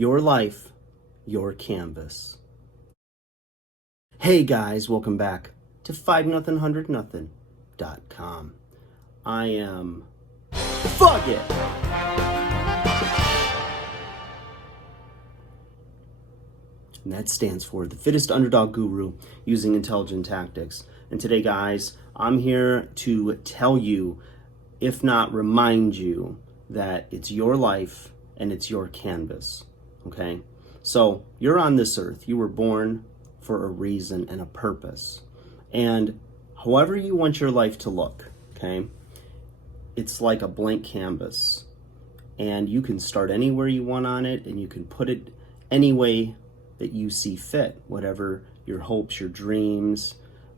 Your life, your canvas. Hey guys, welcome back to 5nothing100nothing.com. I am Fuck It. And that stands for the fittest underdog guru using intelligent tactics. And today, guys, I'm here to tell you, if not remind you, that it's your life and it's your canvas. Okay? So you're on this earth. You were born for a reason and a purpose. And however you want your life to look, okay, it's like a blank canvas. And you can start anywhere you want on it, and you can put it any way that you see fit, whatever your hopes, your dreams,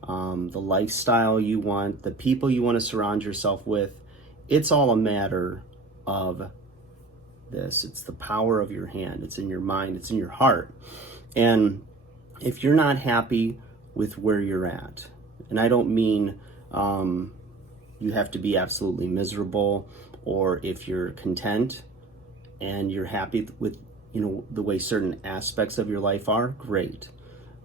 the lifestyle you want, the people you want to surround yourself with. It's all a matter of this. It's the power of your hand. It's in your mind. It's in your heart. And if you're not happy with where you're at, and I don't mean you have to be absolutely miserable, or if you're content and you're happy with the way certain aspects of your life are, great.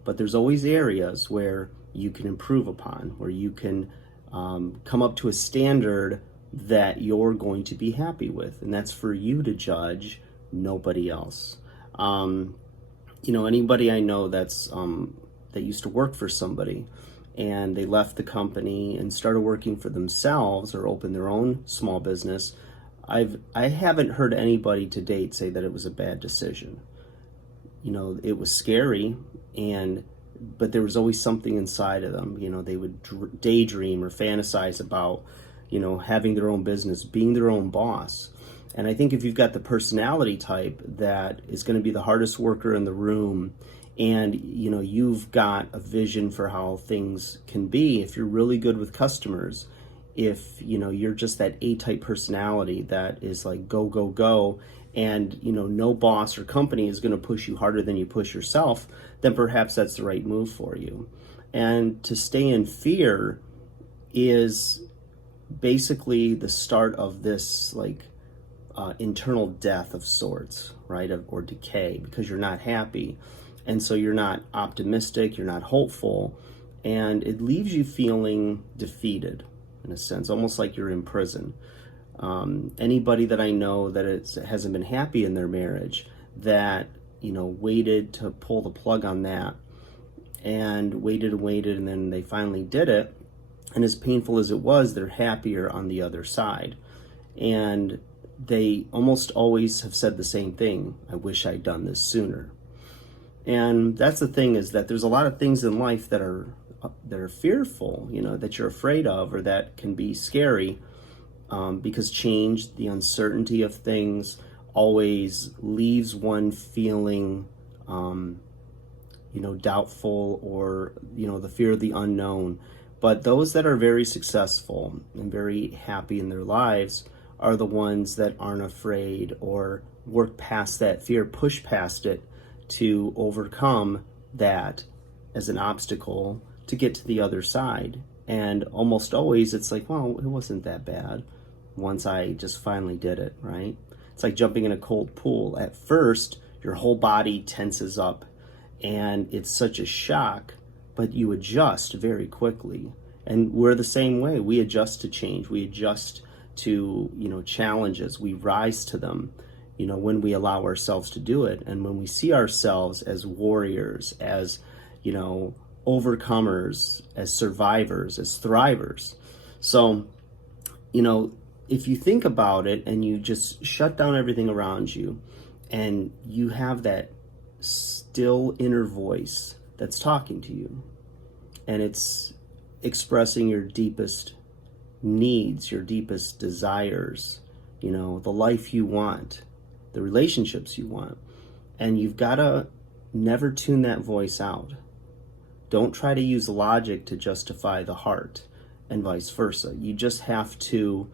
But there's always areas where you can improve upon, where you can come up to a standard that you're going to be happy with. And that's for you to judge, nobody else. Anybody I know that used to work for somebody and they left the company and started working for themselves or opened their own small business, I haven't heard anybody to date say that it was a bad decision. It was scary, but there was always something inside of them. They would daydream or fantasize about, having their own business, being their own boss. And I think if you've got the personality type that is going to be the hardest worker in the room, and you've got a vision for how things can be, if you're really good with customers, if you're just that A-type personality that is like go, go, go, and no boss or company is going to push you harder than you push yourself, then perhaps that's the right move for you. And to stay in fear is basically the start of this internal death of sorts, right? Or decay, because you're not happy. And so you're not optimistic, you're not hopeful, and it leaves you feeling defeated, in a sense, almost like you're in prison. Anybody that I know that hasn't been happy in their marriage, that waited to pull the plug on that, and waited, and then they finally did it, and as painful as it was, they're happier on the other side. And they almost always have said the same thing: I wish I'd done this sooner. And that's the thing, is that there's a lot of things in life that are fearful, that you're afraid of, or that can be scary, because change, the uncertainty of things, always leaves one feeling, doubtful, or, the fear of the unknown. But those that are very successful and very happy in their lives are the ones that aren't afraid, or work past that fear, push past it to overcome that as an obstacle to get to the other side. And almost always it's like, well, it wasn't that bad once I just finally did it, right? It's like jumping in a cold pool. At first, your whole body tenses up and it's such a shock, but you adjust very quickly. And we're the same way. We adjust to change. We adjust to, challenges. We rise to them, when we allow ourselves to do it. And when we see ourselves as warriors, as, overcomers, as survivors, as thrivers. So, if you think about it and you just shut down everything around you, and you have that still inner voice that's talking to you, and it's expressing your deepest needs, your deepest desires, the life you want, the relationships you want, and you've got to never tune that voice out. Don't try to use logic to justify the heart, and vice versa. You just have to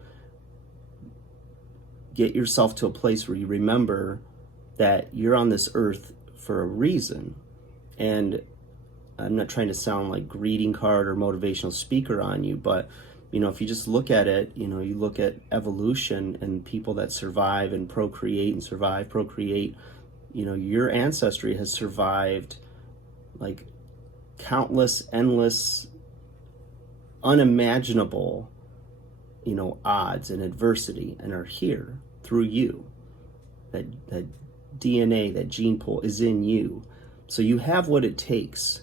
get yourself to a place where you remember that you're on this earth for a reason. And I'm not trying to sound like greeting card or motivational speaker on you, but if you just look at it, you look at evolution and people that survive and procreate and survive, procreate, your ancestry has survived like countless, endless, unimaginable, odds and adversity, and are here through you. That DNA, that gene pool is in you. So you have what it takes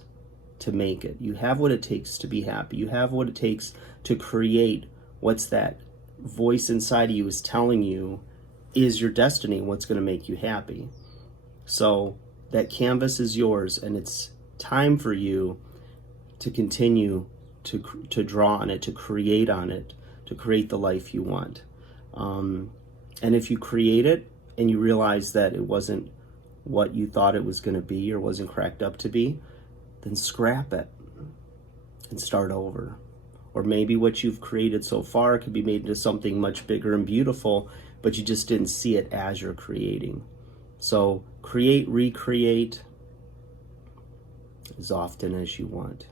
to make it. You have what it takes to be happy. You have what it takes to create what's that voice inside of you is telling you is your destiny, what's going to make you happy. So that canvas is yours, and it's time for you to continue to draw on it, to create on it, to create the life you want. And if you create it and you realize that it wasn't what you thought it was going to be or wasn't cracked up to be, then scrap it and start over. Or maybe what you've created so far could be made into something much bigger and beautiful, but you just didn't see it as you're creating. So create, recreate as often as you want.